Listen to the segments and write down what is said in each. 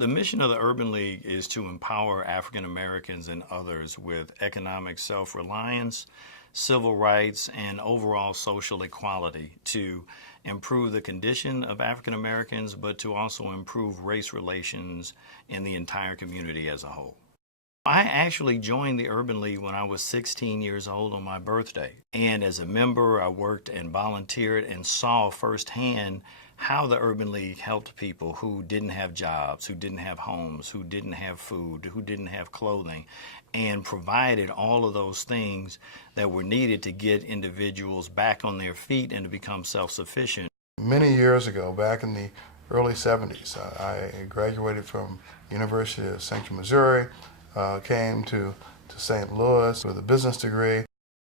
The mission of the Urban League is to empower African Americans and others with economic self-reliance, civil rights, and overall social equality to improve the condition of African Americans, but to also improve race relations in the entire community as a whole. I actually joined the Urban League when I was 16 years old on my birthday. And as a member, I worked and volunteered and saw firsthand how the Urban League helped people who didn't have jobs, who didn't have homes, who didn't have food, who didn't have clothing, and provided all of those things that were needed to get individuals back on their feet and to become self-sufficient. Many years ago, back in the early 70s, I graduated from University of Central Missouri, came to St. Louis with a business degree.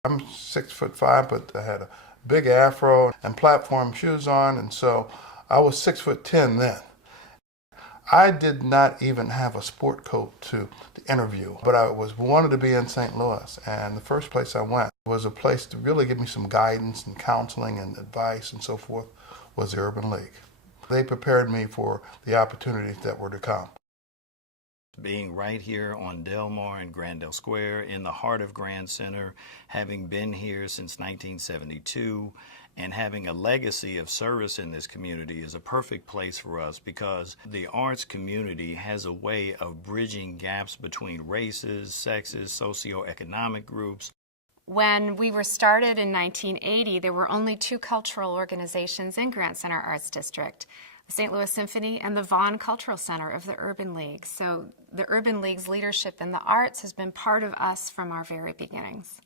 I'm 6'5", but I had a big afro and platform shoes on, and so I was 6'10" then. I did not even have a sport coat to interview, but I wanted to be in St. Louis, and the first place I went was a place to really give me some guidance and counseling and advice and so forth, was the Urban League. They prepared me for the opportunities that were to come. Being right here on Delmar and Grandel Square in the heart of Grand Center, having been here since 1972, and having a legacy of service in this community is a perfect place for us because the arts community has a way of bridging gaps between races, sexes, socioeconomic groups. When we were started in 1980, there were only two cultural organizations in Grand Center Arts District, the St. Louis Symphony and the Vaughn Cultural Center of the Urban League. So the Urban League's leadership in the arts has been part of us from our very beginnings.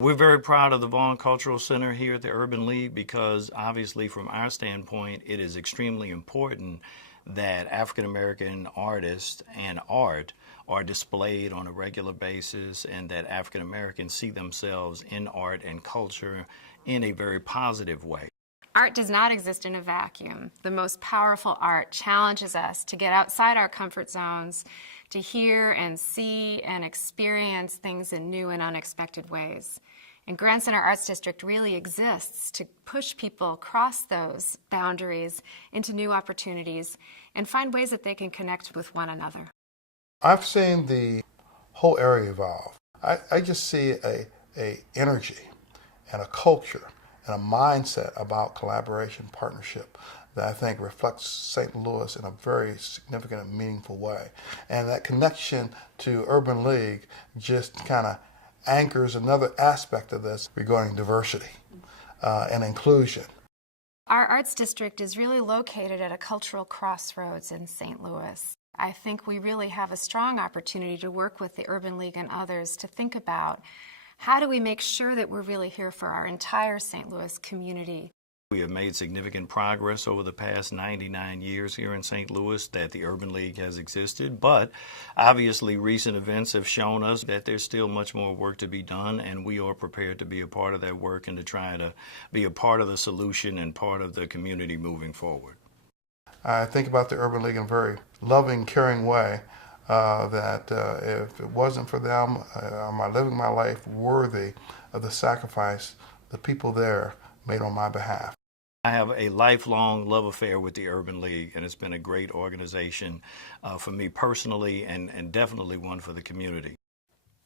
We're very proud of the Vaughn Cultural Center here at the Urban League because obviously from our standpoint, it is extremely important that African American artists and art are displayed on a regular basis and that African Americans see themselves in art and culture in a very positive way. Art does not exist in a vacuum. The most powerful art challenges us to get outside our comfort zones, to hear and see and experience things in new and unexpected ways. And Grand Center Arts District really exists to push people across those boundaries into new opportunities and find ways that they can connect with one another. I've seen the whole area evolve. I just see a energy and a culture and a mindset about collaboration, partnership that I think reflects St. Louis in a very significant and meaningful way. And that connection to Urban League just kind of anchors another aspect of this regarding diversity and inclusion. Our arts district is really located at a cultural crossroads in St. Louis. I think we really have a strong opportunity to work with the Urban League and others to think about how do we make sure that we're really here for our entire St. Louis community. We have made significant progress over the past 99 years here in St. Louis that the Urban League has existed, but obviously recent events have shown us that there's still much more work to be done, and we are prepared to be a part of that work and to try to be a part of the solution and part of the community moving forward. I think about the Urban League in a very loving, caring way. That if it wasn't for them, am I living my life worthy of the sacrifice the people there made on my behalf? I have a lifelong love affair with the Urban League, and it's been a great organization for me personally and definitely one for the community.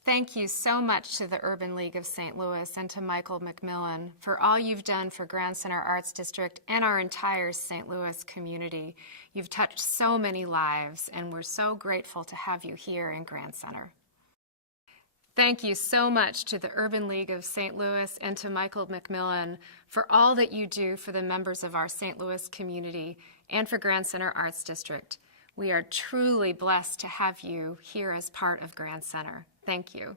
Thank you so much to the Urban League of St. Louis and to Michael McMillan for all you've done for Grand Center Arts District and our entire St. Louis community. You've touched so many lives, and we're so grateful to have you here in Grand Center. Thank you so much to the Urban League of St. Louis and to Michael McMillan for all that you do for the members of our St. Louis community and for Grand Center Arts District. We are truly blessed to have you here as part of Grand Center. Thank you.